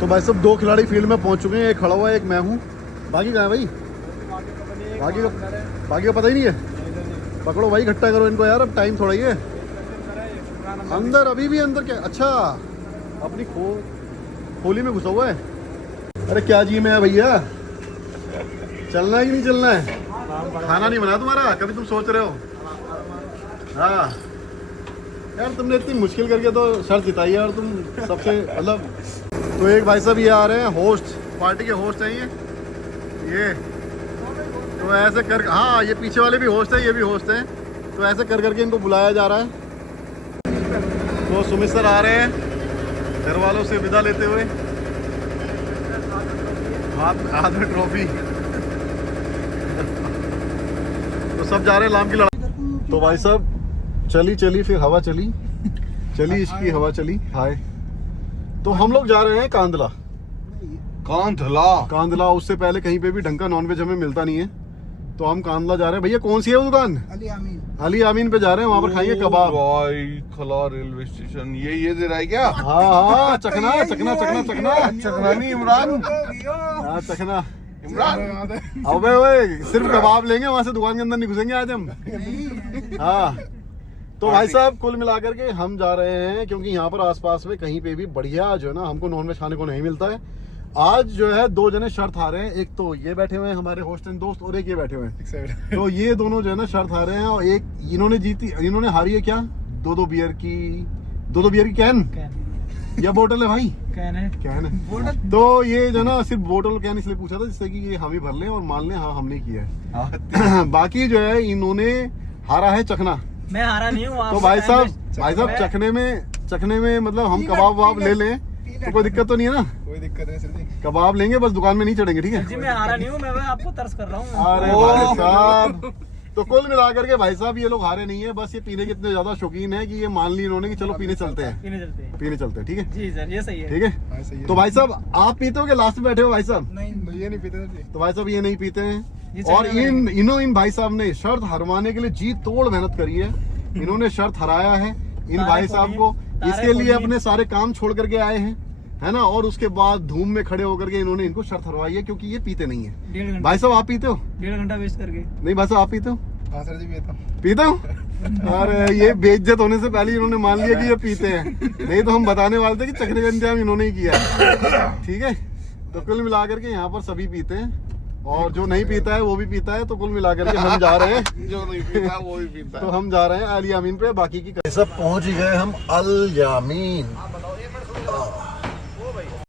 तो भाई सब 2 खिलाड़ी फील्ड में पहुंच चुके हैं, एक खड़ा हुआ है, एक मैं हूँ। बाकी कहाँ है भाई? बाकी का पता ही नहीं है। पकड़ो भाई, इकट्ठा करो इनको यार, अब टाइम थोड़ा ही है। अंदर अभी भी अंदर क्या? अच्छा, अपनी खोली में घुसा हुआ है। अरे क्या जी में है भैया, चलना है कि नहीं चलना है? खाना नहीं बना तुम्हारा? कभी तुम सोच रहे हो? हाँ यार, तुमने इतनी मुश्किल करके तो शर्त जिताई है और तुम सबसे मतलब। तो एक भाई साहब ये आ रहे हैं, होस्ट, पार्टी के होस्ट हैं ये। तो ऐसे कर, हाँ ये पीछे वाले भी होस्ट हैं, ये भी होस्ट हैं। तो ऐसे कर करके इनको बुलाया जा रहा है। तो सुमित सर आ रहे हैं घर वालों से विदा लेते हुए, हाथ में ट्रॉफी। तो सब जा रहे हैं लाम की लड़ाई। तो भाई साहब चली फिर हवा चली इसकी हवा चली। हाय, तो हम लोग जा रहे हैं कांधला। उससे पहले कहीं पे भी ढंग का नॉनवेज हमें मिलता नहीं है, तो हम कांधला जा रहे हैं। भैया कौन सी है वो दुकान? अली आमीन पे जा रहे हैं, वहाँ पर खाएंगे कबाब। खला रेलवे स्टेशन ये दे रहा है क्या? हाँ चखना नहीं इमरान, हाँ चखना। इमरान अबे ओए, सिर्फ कबाब लेंगे, वहाँ से दुकान के अंदर नहीं घुसेंगे आज हम। हाँ तो भाई साहब कुल मिलाकर के हम जा रहे हैं, क्योंकि यहाँ पर आसपास में कहीं पे भी बढ़िया जो है ना हमको नॉनवेज खाने को नहीं मिलता है। आज जो है 2 जने शर्त हारे हैं, एक तो ये बैठे हुए हैं हमारे होस्ट एंड दोस्त, और एक ये बैठे हुए हैं। तो ये दोनों जो है ना शर्त हारे हैं, और एक इन्होंने हारी है क्या, 2 बियर की कैन या बोतल है भाई? कैन है। तो ये जो ना सिर्फ बोतल कैन इसलिए पूछा था जिससे कि ये हम ही भर लें और मान लें हाँ हमने किया है। बाकी जो है इन्होंने हारा है चखना। मैं हारा नहीं हूँ। तो भाई साहब चखने में मतलब हम कबाब वबाब ले लें तो कोई दिक्कत तो नहीं है ना? कोई दिक्कत नहीं सर जी, कबाब लेंगे बस, दुकान में नहीं चढ़ेंगे, ठीक है जी? मैं हारा नहीं हूँ, मैं आपको तरस कर रहा हूँ। अरे भाई साहब, तो कुल मिलाकर के भाई साहब ये लोग हारे नहीं है, बस ये पीने के इतने ज्यादा शौकीन है कि ये मान ली इन्होंने कि चलो पीने चलते हैं, ठीक है जी सर, ये सही है। ठीक है। तो भाई साहब आप पीते हो कि लास्ट में बैठे हो भाई साहब? नहीं, ये नहीं पीते। तो भाई साहब ये नहीं पीते हैं, और इन भाई साहब ने शर्त हरवाने के लिए जी तोड़ मेहनत करी है। इन्होंने शर्त हराया है इन भाई साहब को, इसके लिए अपने सारे काम छोड़ करके आए हैं, है ना, और उसके बाद धूम में खड़े होकर के इन्होंने इनको शर्त हरवाई है, क्योंकि ये पीते नहीं है। भाई साहब आप पीते हो? 1.5 घंटा वेस्ट करके। नहीं भाई साहब आप पीते हो? हाँ सर जी पीते हो? अरे ये बेइज्जत होने से पहले इन्होंने मान लिया कि ये पीते हैं, नहीं तो हम बताने वाले थे कि चखने का इंतजाम इन्होंने ही किया है, ठीक है। तो कुल मिलाकर के यहाँ पर सभी पीते हैं, और जो नहीं पीता है वो भी पीता है। तो कुल मिलाकर के हम जा रहे हैं जो नहीं पीता वो भी पीता है। तो हम जा रहे हैं अल यामीन पे। बाकी की सब पहुंच ही गए हम अल यामीन।